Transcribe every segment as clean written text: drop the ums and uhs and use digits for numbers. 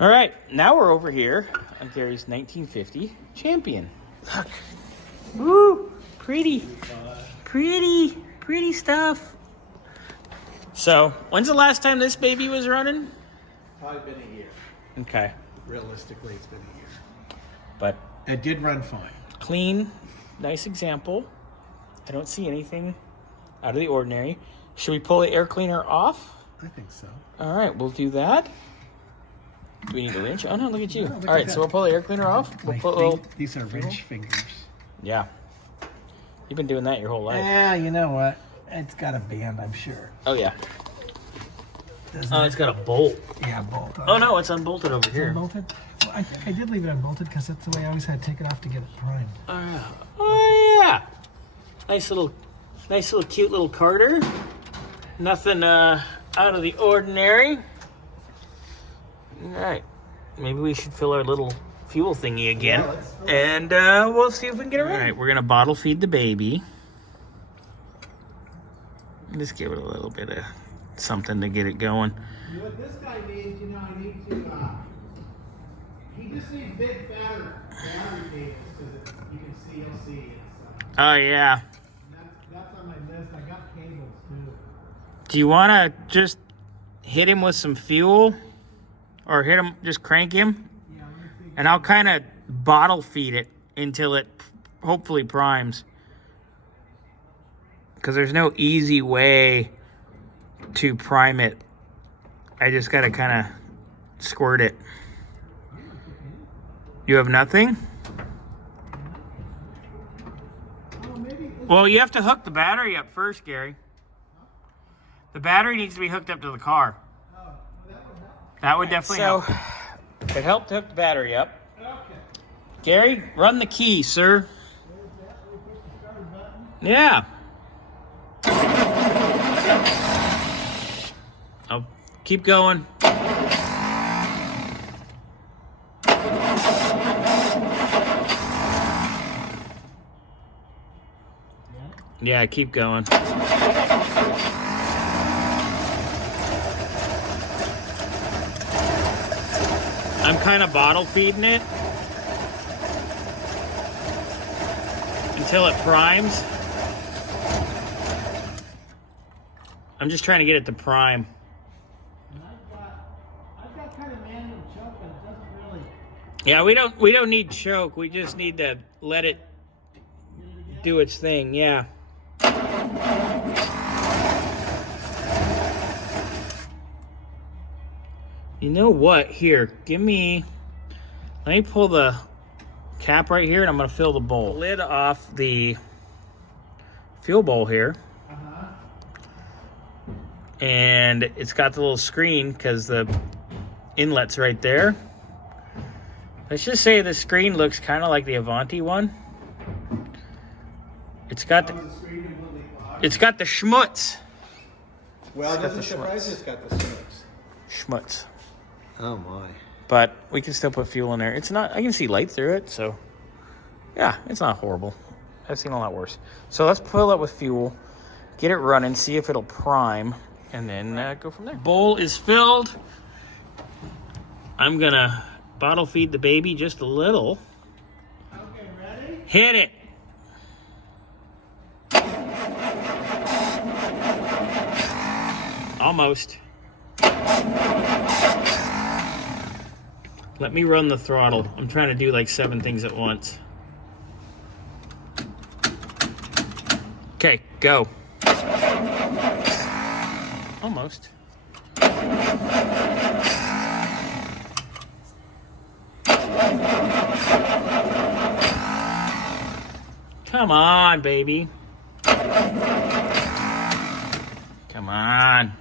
All right, now we're over here on Gary's 1950 Champion. Look. Woo! Pretty. Pretty stuff. So, when's the last time this baby was running? Probably been a year. Okay. Realistically, it's been a year. But it did run fine. Clean, nice example. I don't see anything out of the ordinary. Should we pull the air cleaner off? I think so. All right, we'll do that. Do we need a wrench? Oh, no, look at you. No, look All right, at so we'll pull the air cleaner off. We'll put a little... These are wrench fingers. Yeah. You've been doing that your whole life. Yeah, you know what? It's got a band, I'm sure. Oh, yeah. Doesn't Oh, it? it's got a bolt. Yeah, bolt on Oh, it. no, it's unbolted over here. Unbolted? Well, I think I did leave it unbolted because that's the way I always had to take it off to get it primed. Oh, yeah. Nice little cute little Carter. Nothing out of the ordinary. All right. Maybe we should fill our little fuel thingy again. Yeah, and we'll see if we can get it right. All right, we're going to bottle feed the baby. Just give it a little bit of something to get it going. What this guy needs, I need to, he just needs big battery cables because you can see, you'll see it. So. Oh, yeah. That's on my list. I got cables too. Do you want to just hit him with some fuel? Or hit him, just crank him? Yeah, let me see. And I'll kind of bottle feed it until it hopefully primes. Because there's no easy way to prime it. I just got to kind of squirt it. You have nothing? Well, you have to hook the battery up first, Gary. The battery needs to be hooked up to the car. That would definitely help. It helped to hook the battery up. Okay. Gary, run the key, sir. Yeah. Oh, keep going. Yeah, keep going. I'm kind of bottle feeding it until it primes. I'm just trying to get it to prime. And I've got kind of manual choke, but it doesn't really. Yeah, we don't need choke. We just need to let it do its thing. Yeah. You know what? Here, let me pull the cap right here and I'm gonna fill the bowl. Lid off the fuel bowl here. And it's got the little screen because the inlet's right there. Let's just say the screen looks kind of like the Avanti one. It's got the schmutz. Well, it doesn't surprise you it's got the Schmutz. Oh, my. But we can still put fuel in there. It's not, I can see light through it, so yeah, it's not horrible. I've seen a lot worse. So let's fill it with fuel, get it running, see if it'll prime, and then go from there. Bowl is filled. I'm gonna bottle feed the baby just a little. Okay, ready? Hit it. Almost. Let me run the throttle. I'm trying to do like 7 things at once. Okay, go. Almost. Come on, baby. Come on.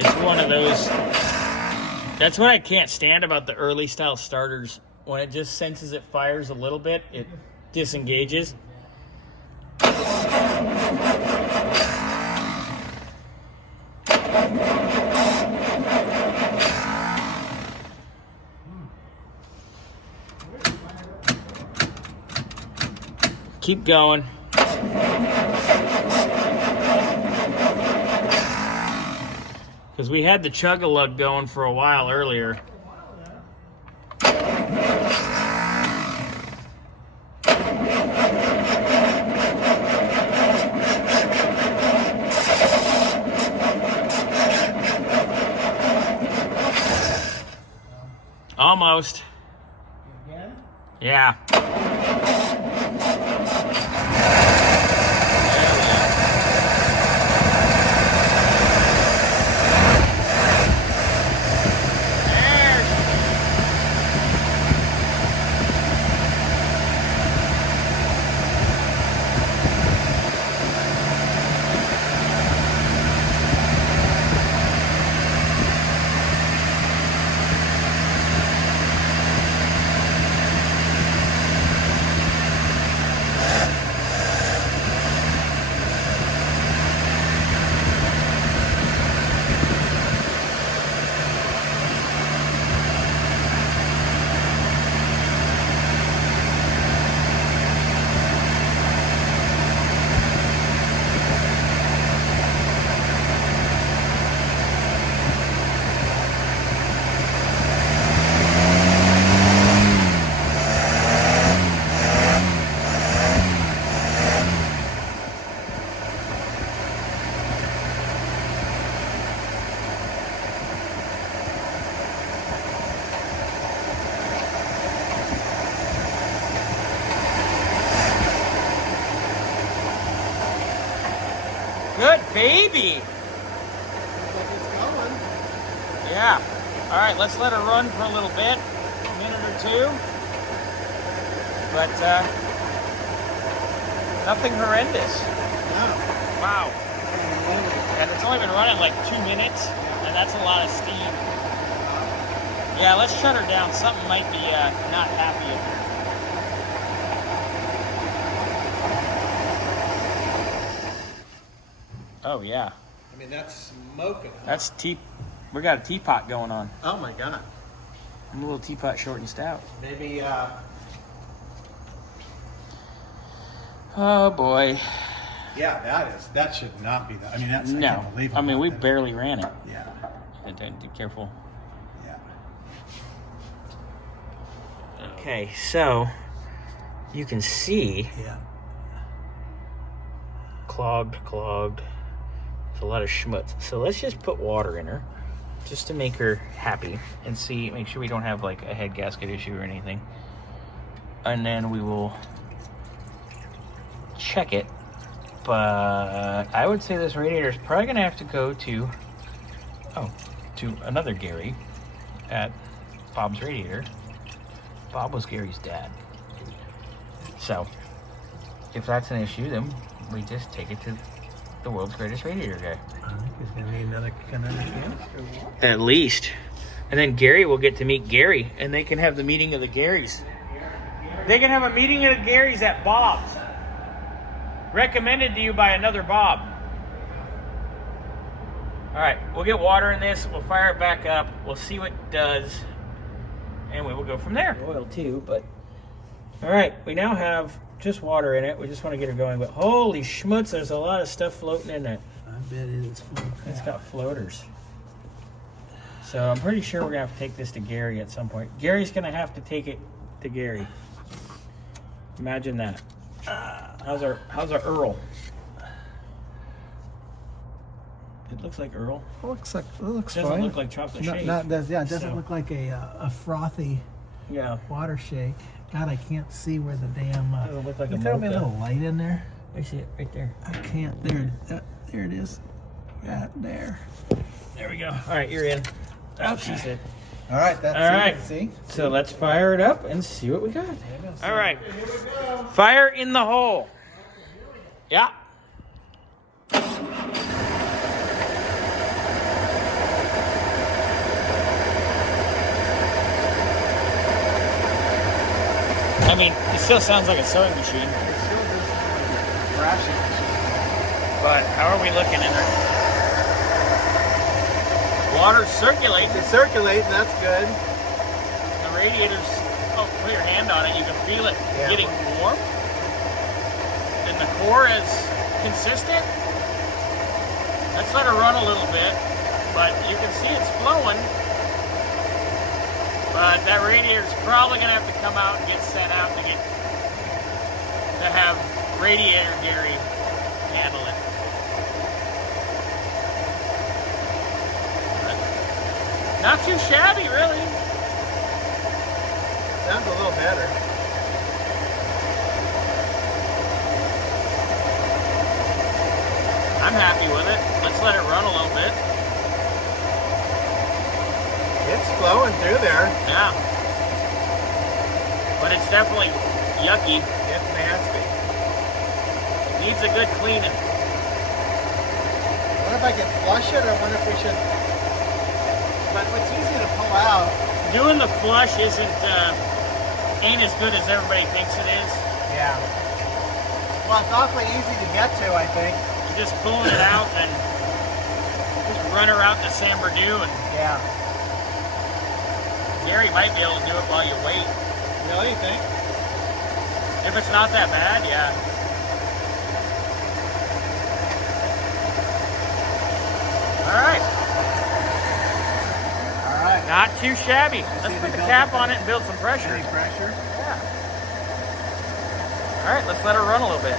It's one of those, that's what I can't stand about the early style starters. When it just senses it fires a little bit, it disengages. Keep going. Because we had the chug-a-lug going for a while earlier. Almost. Again? Yeah. Good baby. Yeah. All right, let's let her run for a little bit, a minute or two. But nothing horrendous. No. Wow. And it's only been running like 2 minutes, and that's a lot of steam. Yeah, let's shut her down. Something might be not happy in here. Oh yeah. I mean, that's smoking. That's we got a teapot going on. Oh my God. I'm a little teapot short and stout. Maybe, Oh boy. yeah, that should not be that. I mean, that's, I No. can't believe I mean, we that. barely ran it. Yeah, Be careful. yeah. Okay, so you can see Yeah. clogged. There's a lot of schmutz. So let's just put water in her just to make her happy and make sure we don't have like a head gasket issue or anything. And then we will check it. But I would say this radiator is probably going to have to go to another Gary at Bob's Radiator. Bob was Gary's dad. So if that's an issue, then we just take it to the world's greatest radiator guy. I think he's gonna need another canister. At least. And then Gary will get to meet Gary, and they can have the meeting of the Garys. They can have a meeting of the Garys at Bob's. Recommended to you by another Bob. All right, we'll get water in this. We'll fire it back up. We'll see what it does, and we will go from there. Oil too, but all right. We now have just water in it. We just want to get her going. But holy schmutz, there's a lot of stuff floating in it. I bet it is full. It's got floaters. So I'm pretty sure we're gonna have to take this to Gary at some point. Gary's gonna have to take it to Gary. Imagine that. How's our Earl? It looks like Earl. It looks Doesn't fine. look like chocolate shake. It doesn't So- look like a frothy Yeah. water shake. God, I can't see where the damn. Doesn't look like you a throw me a mocha. little light in there. I see it right there. I can't. There it is. Right there. There we go. All right, you're in. That's what she said. All right, that's All right. See? So let's fire it up and see what we got. All right. Fire in the hole. Yeah. I mean, it still sounds like a sewing machine. It's still just thrashing. But how are we looking in there? Water circulates. It's circulating, that's good. The radiator's, put your hand on it. You can feel it Yeah. getting warm. And the core is consistent. Let's let her run a little bit. but you can see it's flowing. But that radiator's probably gonna have to come out and get sent out to have Radiator Gary handle it. But not too shabby, really. Sounds a little better. I'm happy with it. Let's let it run a little bit. It's flowing through there. Yeah. But it's definitely yucky. It's nasty. Needs a good cleaning. What if I could flush it, or what if we should? But it's easy to pull out. Doing the flush ain't as good as everybody thinks it is. Yeah. Well, it's awfully easy to get to, I think. You're just pulling it out and just run her out to San Bernardino, and Yeah. Gary might be able to do it while you wait. Really, you think? If it's not that bad, yeah. All right. All right. Not too shabby. Let's see put the the build cap up on it and build some pressure. Any pressure? Yeah. All right, let's let her run a little bit.